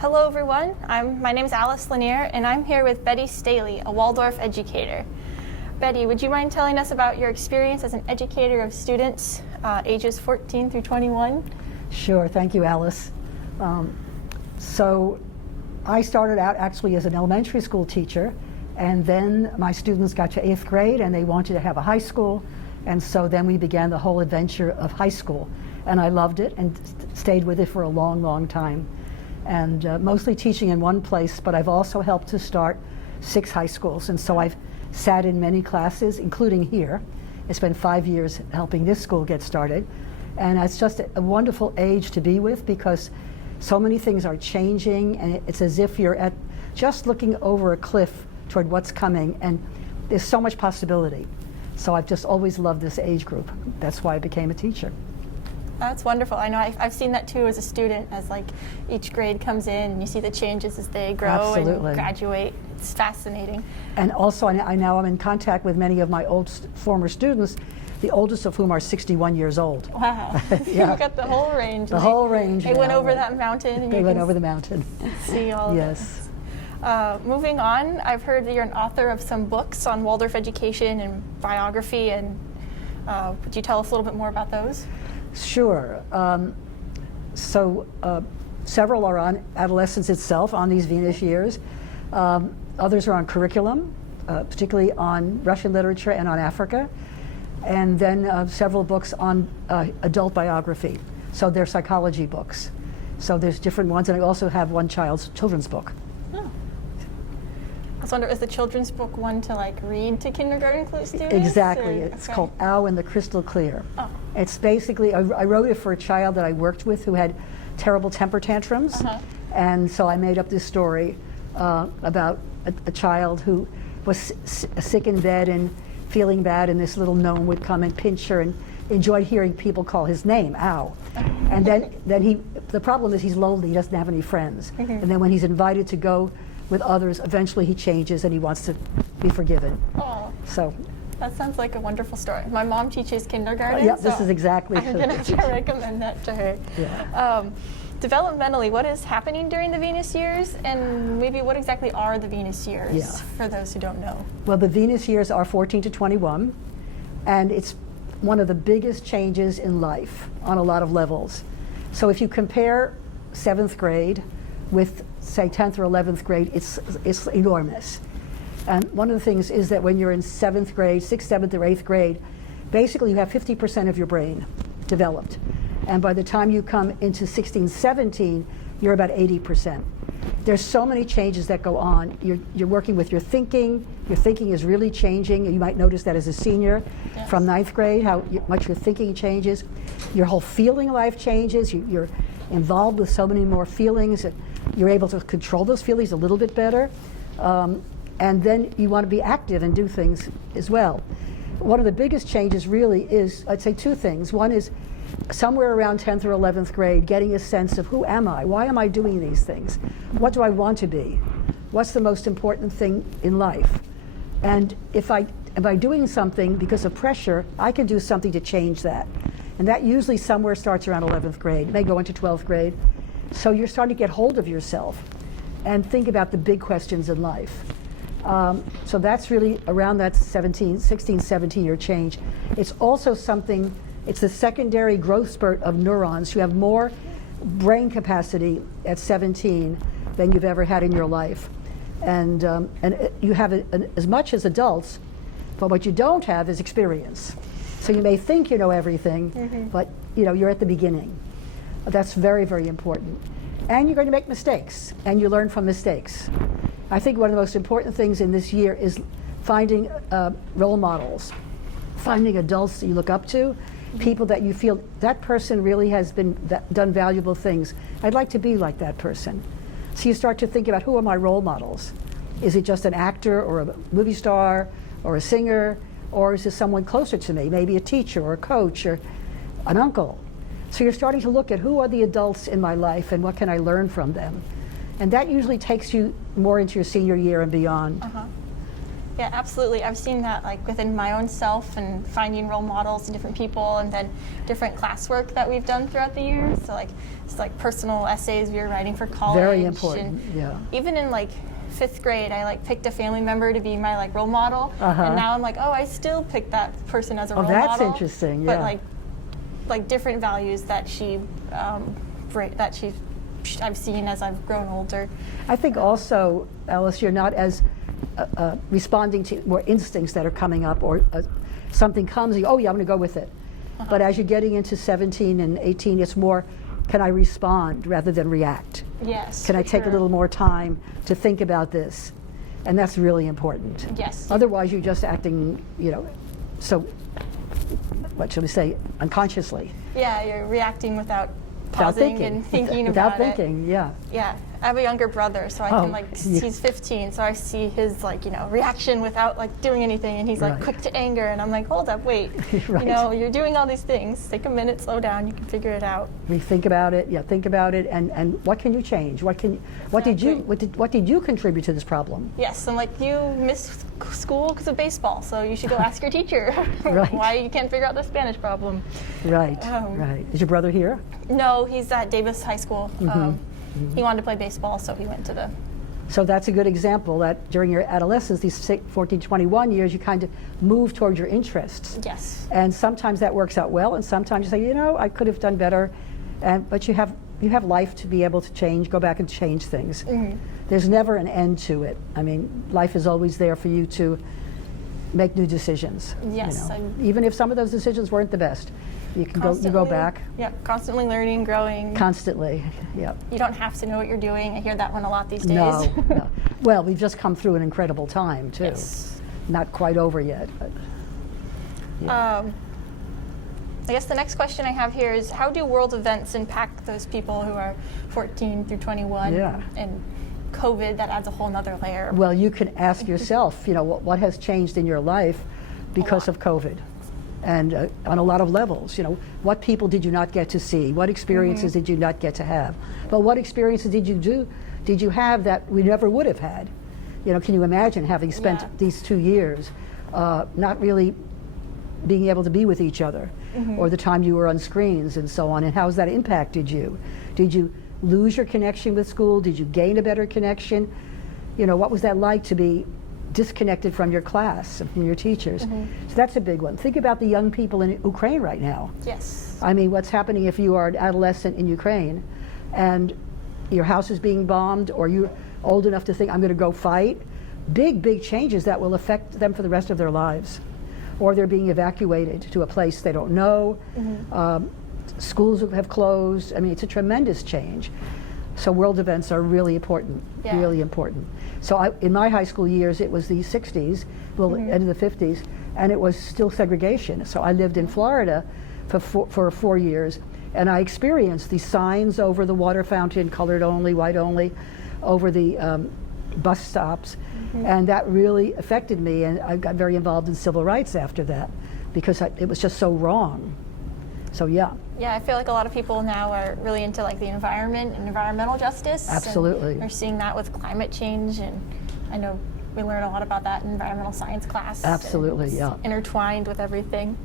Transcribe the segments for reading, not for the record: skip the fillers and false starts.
Hello everyone, my name is Alice Lanier and I'm here with Betty Staley, a Waldorf educator. Betty, would you mind telling us about your experience as an educator of students ages 14 through 21? Sure, thank you, Alice. So I started out actually as an elementary school teacher, and then my students got to 8th grade and they wanted to have a high school, and so then we began the whole adventure of high school. And I loved it and stayed with it for a long, long time. And mostly teaching in one place, but I've also helped to start 6 high schools. And so I've sat in many classes, including here. It's been 5 years helping this school get started. And it's just a wonderful age to be with because so many things are changing, and it's as if you're just looking over a cliff toward what's coming, and there's so much possibility. So I've just always loved this age group. That's why I became a teacher. That's wonderful. I know I've seen that too as a student, as like each grade comes in and you see the changes as they grow Absolutely. And graduate. It's fascinating. And also I now am in contact with many of my former students, the oldest of whom are 61 years old. Wow. Yeah. You've got the whole range. The whole range. They went over that mountain. And they went over the mountain. See all yes. of it. Moving on, I've heard that you're an author of some books on Waldorf education and biography, and would you tell us a little bit more about those? Sure. Several are on adolescence itself, on these Venus years. Others are on curriculum, particularly on Russian literature and on Africa. And then several books on adult biography. So they're psychology books. So there's different ones, and I also have one children's book. Oh. I was wondering, is the children's book one to like read to kindergarten students? Exactly. Or? It's Okay. called Ow and the Crystal Clear. Oh. It's basically, I wrote it for a child that I worked with who had terrible temper tantrums. And so I made up this story about a child who was sick in bed and feeling bad, and this little gnome would come and pinch her and enjoyed hearing people call his name, Ow. And then the problem is he's lonely, he doesn't have any friends. And then when he's invited to go with others, eventually he changes and he wants to be forgiven. Oh. So. That sounds like a wonderful story. My mom teaches kindergarten. Yeah, so this is exactly. I'm going to have to recommend that to her. Yeah. Developmentally, what is happening during the Venus years, and maybe what exactly are the Venus years for those who don't know? Well, the Venus years are 14 to 21, and it's one of the biggest changes in life on a lot of levels. So if you compare 7th grade with, say, 10th or 11th grade, it's enormous. And one of the things is that when you're in 7th grade, 6th, 7th, or 8th grade, basically you have 50% of your brain developed. And by the time you come into 16, 17, you're about 80%. There's so many changes that go on. You're working with your thinking. Your thinking is really changing. You might notice that as a senior from 9th grade, how much your thinking changes. Your whole feeling life changes. You're involved with so many more feelings. You're able to control those feelings a little bit better. And then you want to be active and do things as well. One of the biggest changes really is, I'd say 2 things. One is somewhere around 10th or 11th grade, getting a sense of who am I? Why am I doing these things? What do I want to be? What's the most important thing in life? And if I'm doing something because of pressure, I can do something to change that. And that usually somewhere starts around 11th grade, may go into 12th grade. So you're starting to get hold of yourself and think about the big questions in life. So that's really around that 16, 17 year change. It's also something, it's a secondary growth spurt of neurons. You have more brain capacity at 17 than you've ever had in your life. And you have as much as adults, but what you don't have is experience. So you may think you know everything, but you're at the beginning. That's very, very important. And you're going to make mistakes, and you learn from mistakes. I think one of the most important things in this year is finding role models, finding adults that you look up to, people that you feel, that person really has done valuable things. I'd like to be like that person. So you start to think about, who are my role models? Is it just an actor or a movie star or a singer, or is it someone closer to me, maybe a teacher or a coach or an uncle? So you're starting to look at, who are the adults in my life and what can I learn from them? And that usually takes you more into your senior year and beyond. Yeah, absolutely. I've seen that like within my own self and finding role models and different people, and then different classwork that we've done throughout the year. So like it's like personal essays we were writing for college. Very important, and yeah. even in like 5th grade, I like picked a family member to be my like role model, and now I'm like, oh, I still pick that person as a role model. Oh, that's interesting. Yeah. But like different values that I've seen as I've grown older. I think also, Alice, you're not as responding to more instincts that are coming up, or something comes, you go, oh yeah, I'm going to go with it. But as you're getting into 17 and 18, it's more, can I respond rather than react? Yes. Can I for take a sure. little more time to think about this? And that's really important. Yes. Otherwise, you're just acting, so, what should we say, unconsciously. Yeah, you're reacting without pausing and thinking without about thinking, yeah. Yeah, I have a younger brother, so I can he's 15, so I see his reaction without doing anything, and he's Right. quick to anger, and I'm like, hold up, wait, Right. you're doing all these things. Take a minute, slow down, you can figure it out. We think about it, and what can you change? What did you contribute to this problem? Yes, and you missed school because of baseball, so you should go ask your teacher Right. why you can't figure out the Spanish problem. Right, Um, right. Is your brother here? No, he's at Davis High School. He wanted to play baseball, so he went to the. So that's a good example that during your adolescence, these 14, 21 years, you kind of move towards your interests. Yes. And sometimes that works out well, and sometimes you say, I could have done better. But you have life to be able to change, go back and change things. There's never an end to it. I mean, life is always there for you to make new decisions. Yes. Even if some of those decisions weren't the best, you can go back. Yep, constantly learning, growing. Constantly, yep. You don't have to know what you're doing. I hear that one a lot these days. No, no. Well, we've just come through an incredible time too. Yes. Not quite over yet. But, yeah. I guess the next question I have here is, how do world events impact those people who are 14 through 21? Yeah. And COVID, that adds a whole nother layer. Well, you can ask yourself, what has changed in your life because of COVID? And on a lot of levels, what people did you not get to see? What experiences did you not get to have? But what experiences did you have that we never would have had? Can you imagine having spent these 2 years not really being able to be with each other, or the time you were on screens and so on, and how has that impacted you? Did you lose your connection with school? Did you gain a better connection? What was that like to be disconnected from your class and from your teachers? So that's a big one. Think about the young people in Ukraine right now. Yes. I mean, what's happening if you are an adolescent in Ukraine and your house is being bombed, or you're old enough to think, I'm going to go fight? Big changes that will affect them for the rest of their lives. Or they're being evacuated to a place they don't know. Schools have closed. I mean, it's a tremendous change. So world events are really important, really important. So in my high school years, it was the 60s, end of the 50s, and it was still segregation. So I lived in Florida for 4 years, and I experienced the signs over the water fountain, colored only, white only, over the bus stops, and that really affected me, and I got very involved in civil rights after that, because it was just so wrong. So yeah. Yeah, I feel like a lot of people now are really into the environment and environmental justice. Absolutely. And we're seeing that with climate change, and I know we learn a lot about that in environmental science class. Absolutely, It's yeah. intertwined with everything.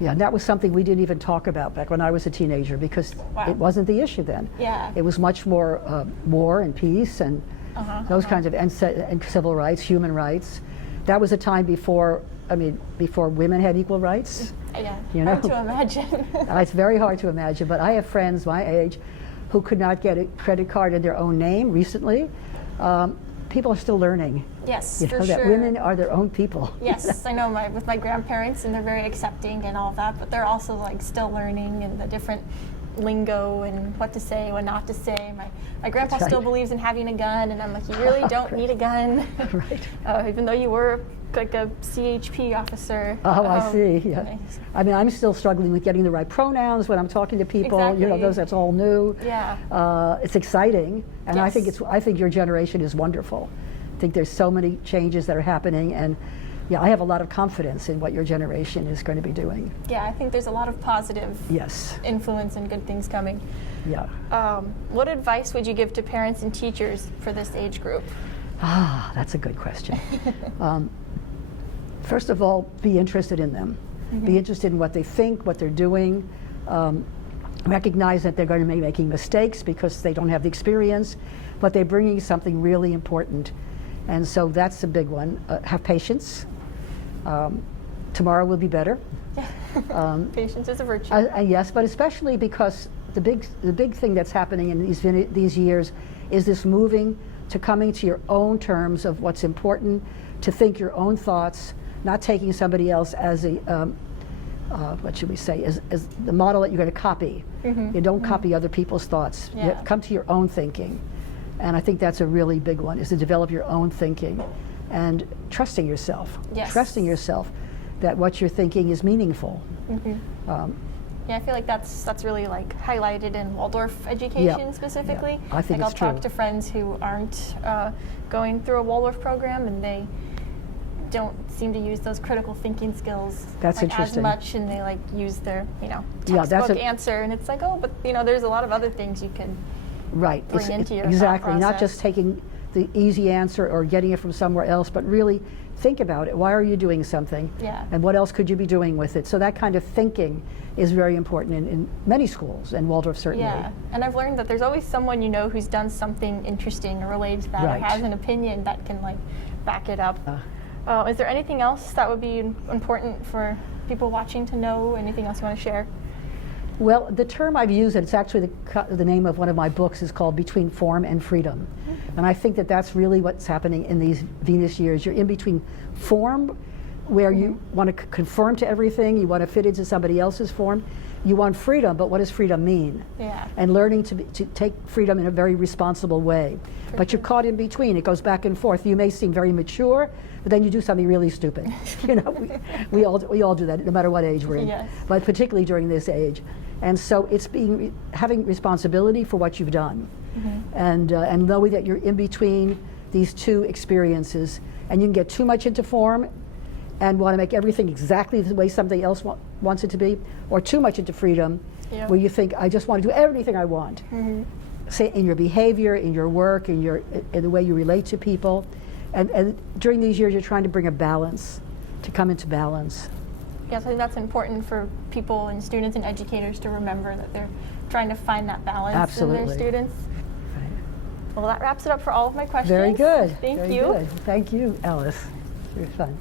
Yeah, and that was something we didn't even talk about back when I was a teenager, because it wasn't the issue then. Yeah. It was much more war and peace and those kinds of, and civil rights, human rights. That was a time before women had equal rights. Yeah, hard to imagine. It's very hard to imagine, but I have friends my age who could not get a credit card in their own name recently. People are still learning. Yes, for sure. That women are their own people. Yes, I know with my grandparents, and they're very accepting and all that, but they're also still learning, and the different lingo and what to say, what not to say. My grandpa still believes in having a gun, and I'm like, you really don't need a gun. Right. Even though you were a CHP officer. Oh, I see. Yeah. I mean, I'm still struggling with getting the right pronouns when I'm talking to people. Exactly. That's all new. Yeah. It's exciting, and Yes. I think your generation is wonderful. I think there's so many changes that are happening, and yeah, I have a lot of confidence in what your generation is going to be doing. Yeah, I think there's a lot of positive influence and good things coming. Yeah. What advice would you give to parents and teachers for this age group? That's a good question. First of all, be interested in them. Be interested in what they think, what they're doing. Recognize that they're going to be making mistakes because they don't have the experience, but they're bringing something really important. And so that's a big one. Have patience. Tomorrow will be better. Patience is a virtue. Yes, but especially because the big thing that's happening in these years is this moving to coming to your own terms of what's important, to think your own thoughts, not taking somebody else as a what should we say, as the model that you're going to copy. You don't copy other people's thoughts. You have to come to your own thinking. And I think that's a really big one, is to develop your own thinking and trusting yourself. Yes. Trusting yourself that what you're thinking is meaningful. Yeah, I feel like that's really like highlighted in Waldorf education Yeah. specifically. Yeah. I think like it's I'll true. talk to friends who aren't going through a Waldorf program, and they don't seem to use those critical thinking skills That's like, as interesting. much, and they like use their Yeah, textbook that's a- answer, and it's like, oh, but there's a lot of other things you can. Right. Bring into your thought exactly. Not process. just taking the easy answer or getting it from somewhere else, but really think about it. Why are you doing something? Yeah. And what else could you be doing with it? So that kind of thinking is very important in many schools, and Waldorf certainly. Yeah, and I've learned that there's always someone who's done something interesting or related to that, Right. or has an opinion that can like back it up. Is there anything else that would be important for people watching to know? Anything else you want to share? Well, the term I've used, and it's actually the name of one of my books, is called Between Form and Freedom. And I think that that's really what's happening in these Venus years. You're in between form, where you want to conform to everything, you want to fit into somebody else's form. You want freedom, but what does freedom mean? Yeah. And learning to take freedom in a very responsible way. But you're caught in between. It goes back and forth. You may seem very mature, but then you do something really stupid. we all do that, no matter what age we're in. Yes. But particularly during this age. And so it's having responsibility for what you've done, and knowing that you're in between these two experiences, and you can get too much into form and want to make everything exactly the way somebody else wants it to be, or too much into freedom, Yeah. where you think, I just want to do everything I want. Say in your behavior, in your work, in the way you relate to people, and during these years you're trying to bring a balance, to come into balance. Yes, I think that's important for people and students and educators to remember, that they're trying to find that balance in Absolutely. their students. Well, that wraps it up for all of my questions. Very good. Thank Very you. Good. Thank you, Alice. It's very fun.